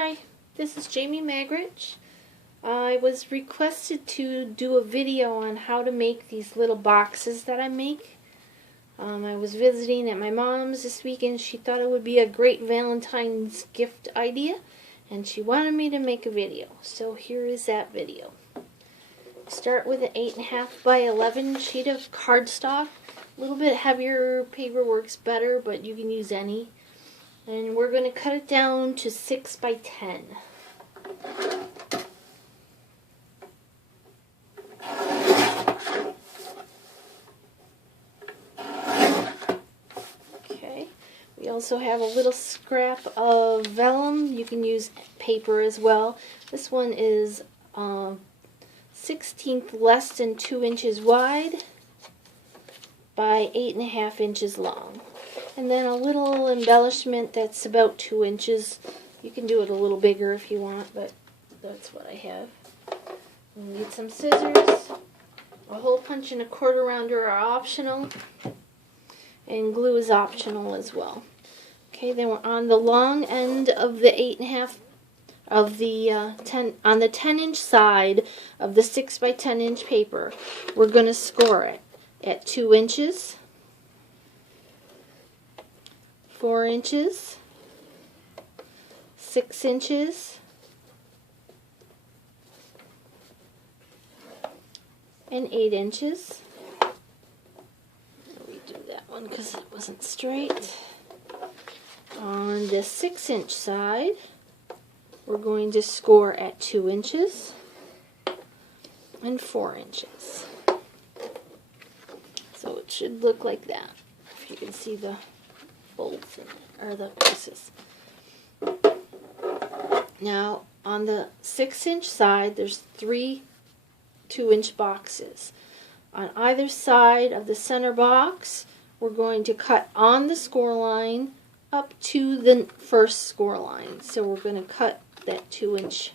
Hi, this is Jamie Magridge. I was requested to do a video on how to make these little boxes that I make. I was visiting at my mom's this weekend. She thought it would be a great Valentine's gift idea, and she wanted me to make a video. So here is that video. Start with an 8.5 by 11 sheet of cardstock. A little bit heavier paper works better, but you can use any. And we're going to cut it down to 6 by 10. Okay. We also have a little scrap of vellum. You can use paper as well. This one is 1/16 less than 2 inches wide by 8.5 inches long. And then a little embellishment that's about 2 inches. You can do it a little bigger if you want, but that's what I have. We need some scissors. A hole punch and a quarter rounder are optional. And glue is optional as well. Okay, then we're on the long end of the 8.5 of the 10 on the 10-inch side of the 6 by 10 inch paper. We're going to score it at 2 inches. 4 inches, 6 inches, and 8 inches. Redo that one because it wasn't straight. On the 6-inch side, we're going to score at 2 inches and 4 inches. So it should look like that, if you can see the bolts or the pieces. Now on the 6-inch side there's 3 2-inch boxes. On either side of the center box we're going to cut on the score line up to the first score line. So we're going to cut that 2-inch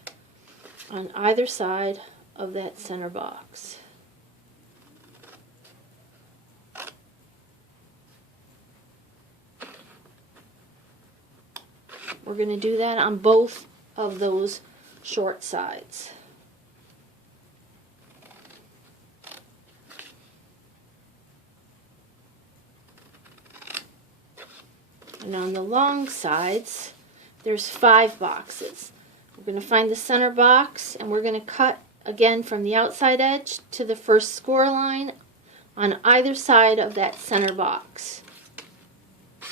on either side of that center box. We're going to do that on both of those short sides. And on the long sides, there's 5 boxes. We're going to find the center box, and we're going to cut again from the outside edge to the first score line on either side of that center box.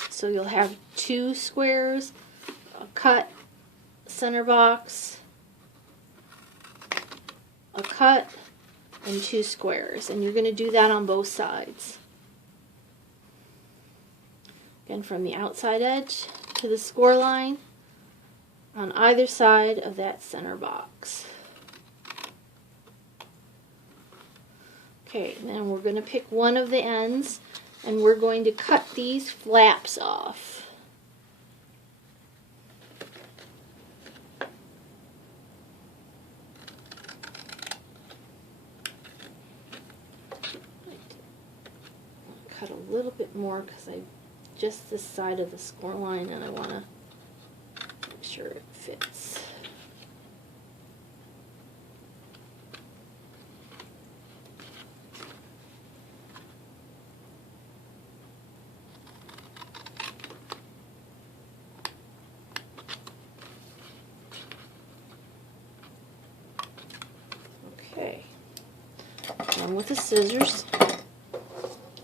So you'll have 2 squares, a cut, center box, a cut, and 2 squares. And you're going to do that on both sides. Again, from the outside edge to the score line on either side of that center box. Okay, then we're going to pick one of the ends and we're going to cut these flaps off. Cut a little bit more because I just this side of the score line and I want to make sure it fits. Okay, and with the scissors,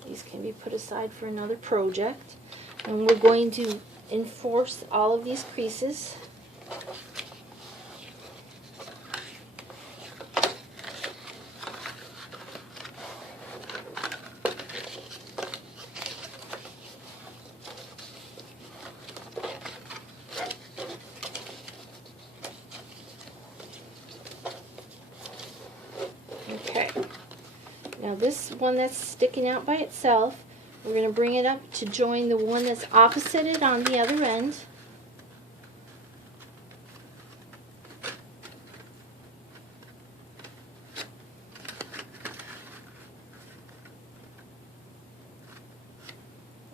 these can be put aside for another project. And we're going to enforce all of these creases. Okay. Now this one that's sticking out by itself, we're going to bring it up to join the one that's opposite it on the other end.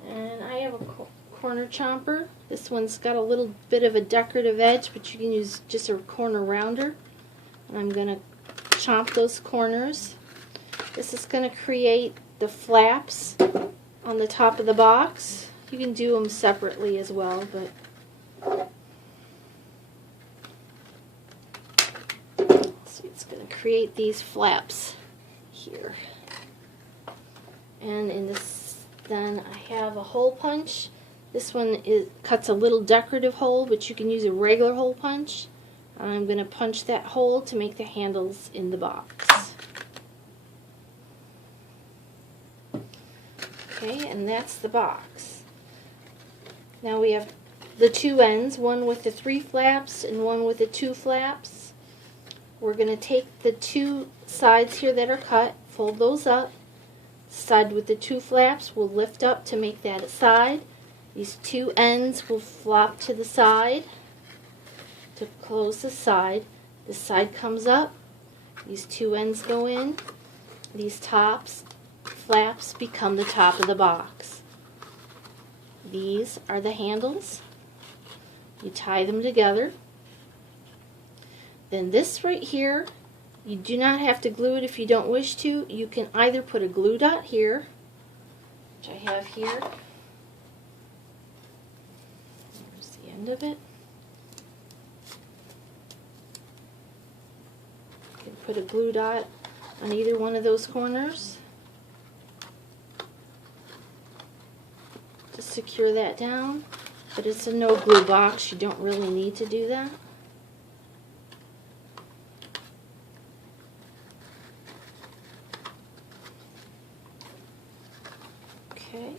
And I have a corner corner chomper. This one's got a little bit of a decorative edge, but you can use just a corner rounder. And I'm going to chomp those corners. This is going to create the flaps on the top of the box. You can do them separately as well, but so it's going to create these flaps here. And in this, then I have a hole punch. This one cuts a little decorative hole, but you can use a regular hole punch. And I'm going to punch that hole to make the handles in the box. Okay, and that's the box. Now we have the two ends, one with the 3 flaps and one with the 2 flaps. We're going to take the 2 sides here that are cut, fold those up. Side with the 2 flaps will lift up to make that a side. These 2 ends will flop to the side to close the side. The side comes up. These 2 ends go in. These flaps become the top of the box. These are the handles. You tie them together. Then this right here, you do not have to glue it if you don't wish to. You can either put a glue dot here, which I have here. There's the end of it. You can put a glue dot on either one of those corners to secure that down. But it's a no glue box. You don't really need to do that. Okay,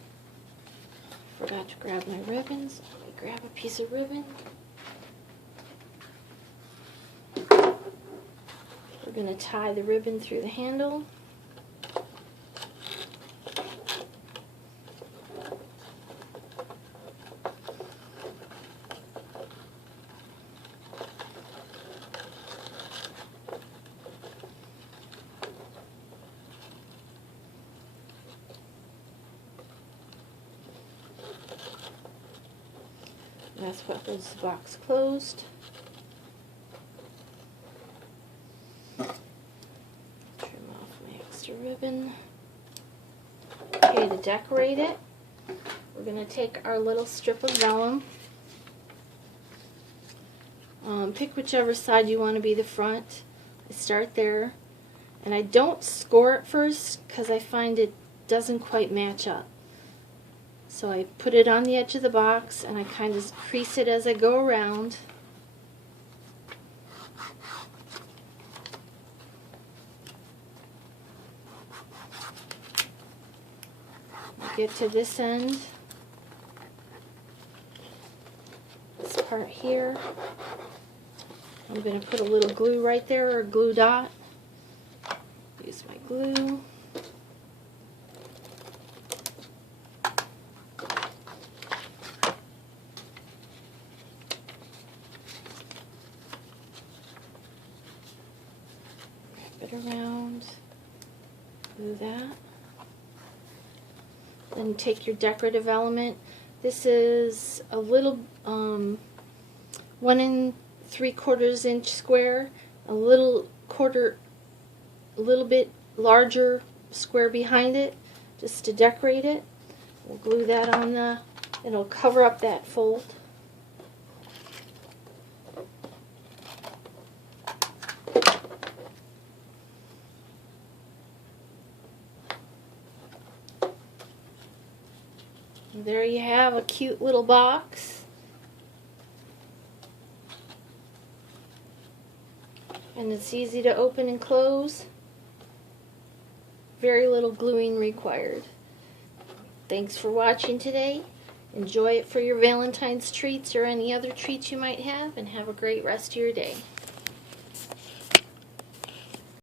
forgot to grab my ribbons. Let me grab a piece of ribbon. We're going to tie the ribbon through the handle. That's what holds the box closed. Trim off my extra ribbon. Okay, to decorate it, we're going to take our little strip of vellum. Pick whichever side you want to be the front. I start there. And I don't score it first because I find it doesn't quite match up. So I put it on the edge of the box and I kind of crease it as I go around. I get to this end, this part here. I'm going to put a little glue right there, or a glue dot. Use my glue. Around, glue that. Then take your decorative element. This is a little 1 3/4 inch square, a little bit larger square behind it, just to decorate it. We'll glue that on it'll cover up that fold. There you have a cute little box. And it's easy to open and close. Very little gluing required. Thanks for watching today. Enjoy it for your Valentine's treats or any other treats you might have, and have a great rest of your day.